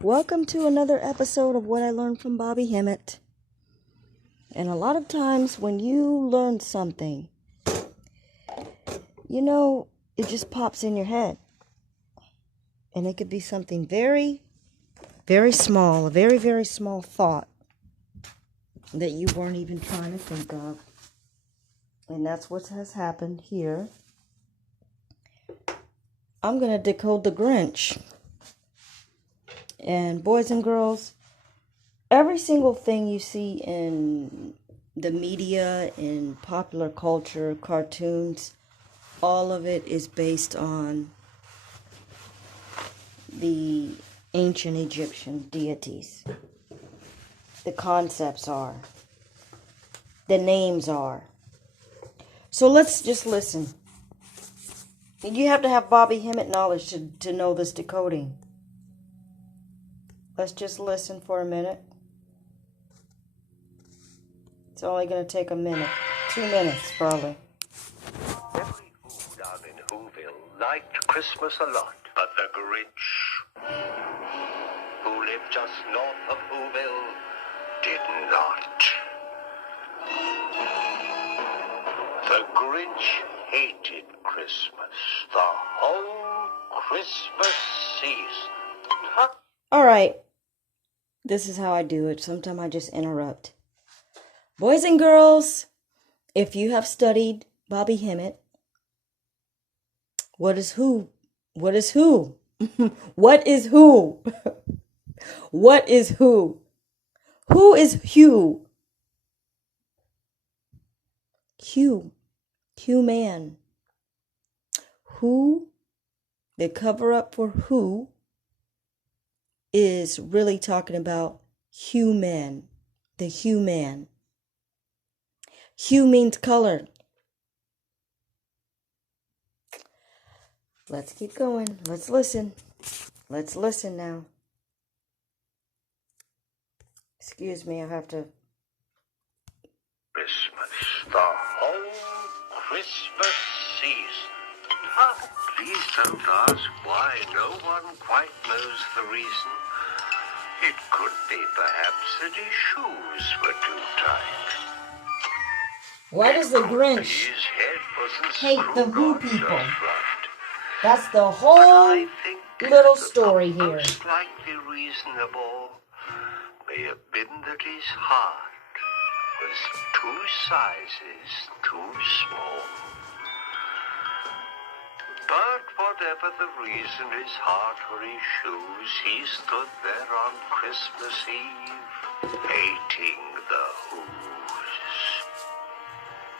Welcome to another episode of What I Learned from Bobby Hemmit. And a lot of times when you learn something, it just pops in your head. And it could be something very, very small, a very, very small thought that you weren't even trying to think of. And that's what has happened here. I'm going to decode the Grinch. And boys and girls, every single thing you see in the media, in popular culture, cartoons, all of it is based on the ancient Egyptian deities. The concepts are. The names are. So let's just listen. You have to have Bobby Hemmit knowledge to know this decoding. Let's just listen for a minute. It's only going to take a minute. 2 minutes, probably. Every who down in Whoville liked Christmas a lot, but the Grinch, who lived just north of Whoville, did not. The Grinch hated Christmas, the whole Christmas season. All right. This is how I do it. Sometimes I just interrupt. Boys and girls, if you have studied Bobby Hemmit, what is who? What is who? What is who? What is who? Who is Hugh? Hugh. Hugh man. Who, the cover up for who, is really talking about human. The human. Hue means color. Let's keep going. Let's listen. Let's listen now. Excuse me, I have to. Christmas, the whole Christmas season. Please don't ask why. No one quite knows the reason. It could be perhaps that his shoes were too tight. Why does the Grinch His head wasn't hate the Who screwed on just people? right. That's the But whole I think little the story here. most likely reason of all may have been that his heart was 2 sizes too small. But whatever the reason, his heart or his shoes, he stood there on Christmas Eve, hating the Who's,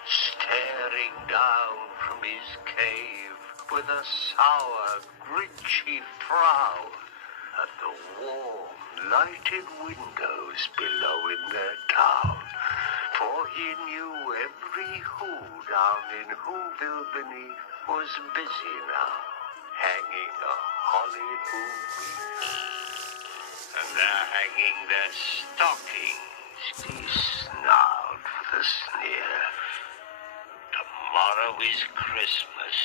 staring down from his cave with a sour, grinchy frown at the warm, lighted windows below in their town. For he knew every Who down in Whoville beneath was busy now, hanging a holly Who wreath. And they're hanging their stockings, he snarled with a sneer. Tomorrow is Christmas.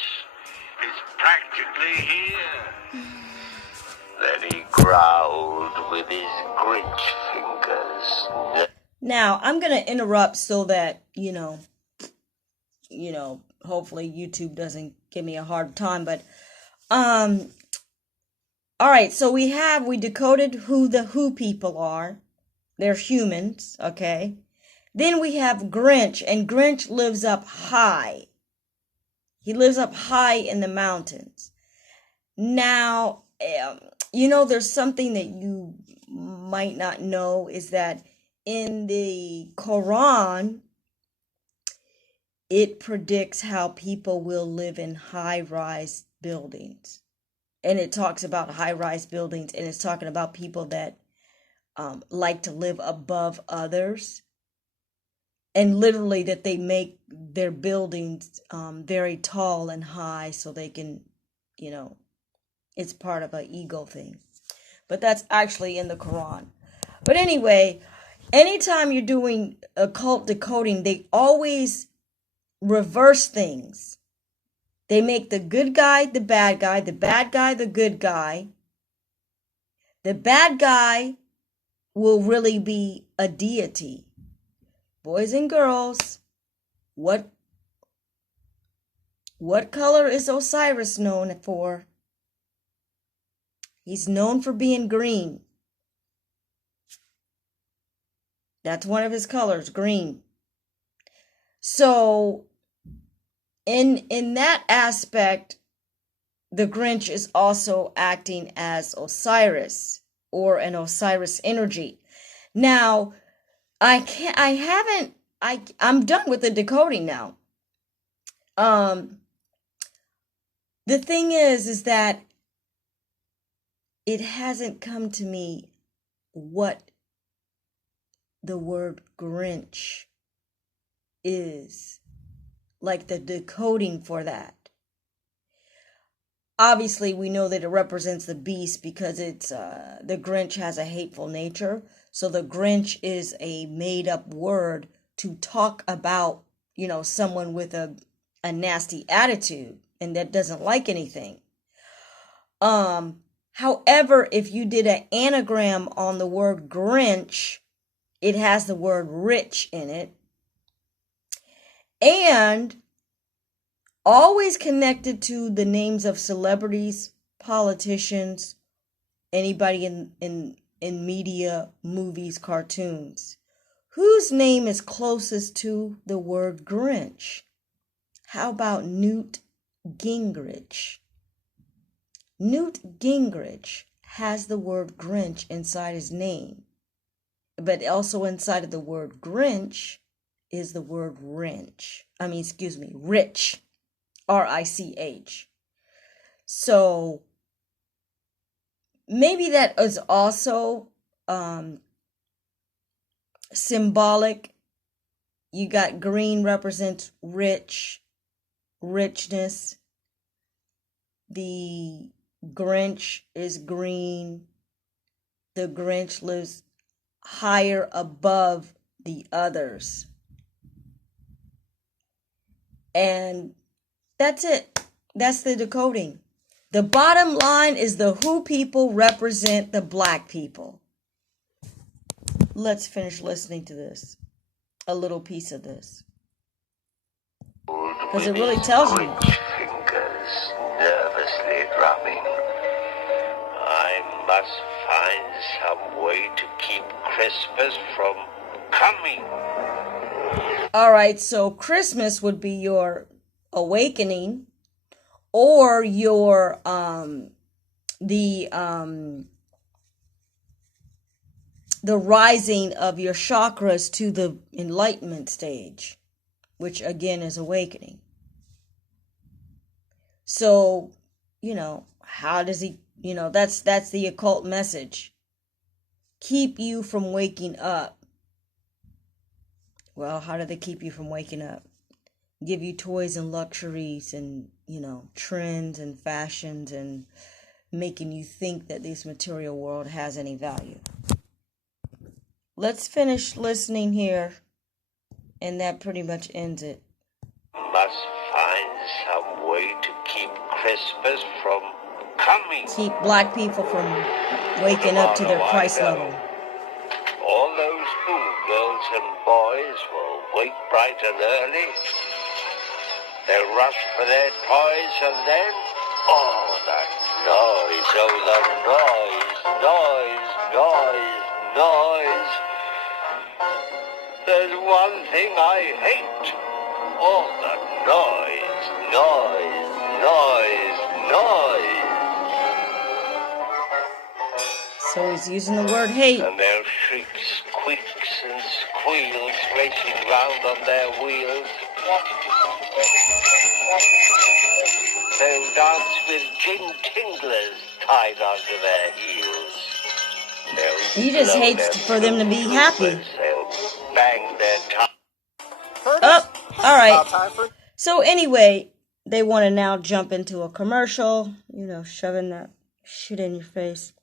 It's practically here. Then he growled with his Grinch fingers. Now, I'm going to interrupt so that, hopefully YouTube doesn't give me a hard time, but, all right, so we decoded who the Who people are. They're humans, okay? Then we have Grinch, and Grinch lives up high. He lives up high in the mountains. Now, there's something that you might not know is that in the Quran, it predicts how people will live in high-rise buildings. And it talks about high-rise buildings, and it's talking about people that like to live above others. And literally that they make their buildings very tall and high so they can, it's part of an ego thing. But that's actually in the Quran. But anyway, anytime you're doing occult decoding, they always reverse things. They make the good guy the bad guy the good guy, The bad guy will really be a deity. Boys and girls, what color is Osiris known for? He's known for being green. That's one of his colors, green. So in that aspect, the Grinch is also acting as Osiris or an Osiris energy. Now, I'm done with the decoding now. The thing is that it hasn't come to me what the word Grinch is, like the decoding for that. Obviously, we know that it represents the beast because it's the Grinch has a hateful nature. So the Grinch is a made-up word to talk about, someone with a nasty attitude and that doesn't like anything. However, if you did an anagram on the word Grinch, it has the word rich in it. And always connected to the names of celebrities, politicians, anybody in media, movies, cartoons. Whose name is closest to the word Grinch? How about Newt Gingrich? Newt Gingrich has the word Grinch inside his name, but also inside of the word Grinch is the word rich. R-I-C-H. So maybe that is also symbolic. You got green represents richness. The Grinch is green. The Grinch lives higher above the others. And that's it. That's the decoding. The bottom line is the Who people represent the black people. Let's finish listening to this. A little piece of this. Because it really tells you. Fingers nervously drumming. I must find some way to keep Christmas from coming. All right, so Christmas would be your awakening, or your the rising of your chakras to the enlightenment stage, which again is awakening. So, how does he, that's the occult message. Keep you from waking up. Well, how do they keep you from waking up? Give you toys and luxuries and, trends and fashions and making you think that this material world has any value. Let's finish listening here, and that pretty much ends it. Must find some way to keep Christmas from coming. Keep black people from waking up to their Christ level. All those schoolgirls and boys will wake bright and early. They'll rush for their toys and then, the noise. There's one thing I hate. All the noise. So he's using the word hate. And their shrieks, squeaks, and squeals racing round on their wheels. They'll dance with gin tinglers tied onto their heels. He just hates for them to be happy. They'll bang their tongue. Oh, all right. So anyway, they want to now jump into a commercial, shoving that shit in your face.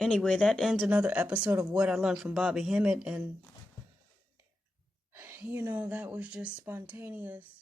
Anyway, that ends another episode of What I Learned from Bobby Hemmit, and that was just spontaneous.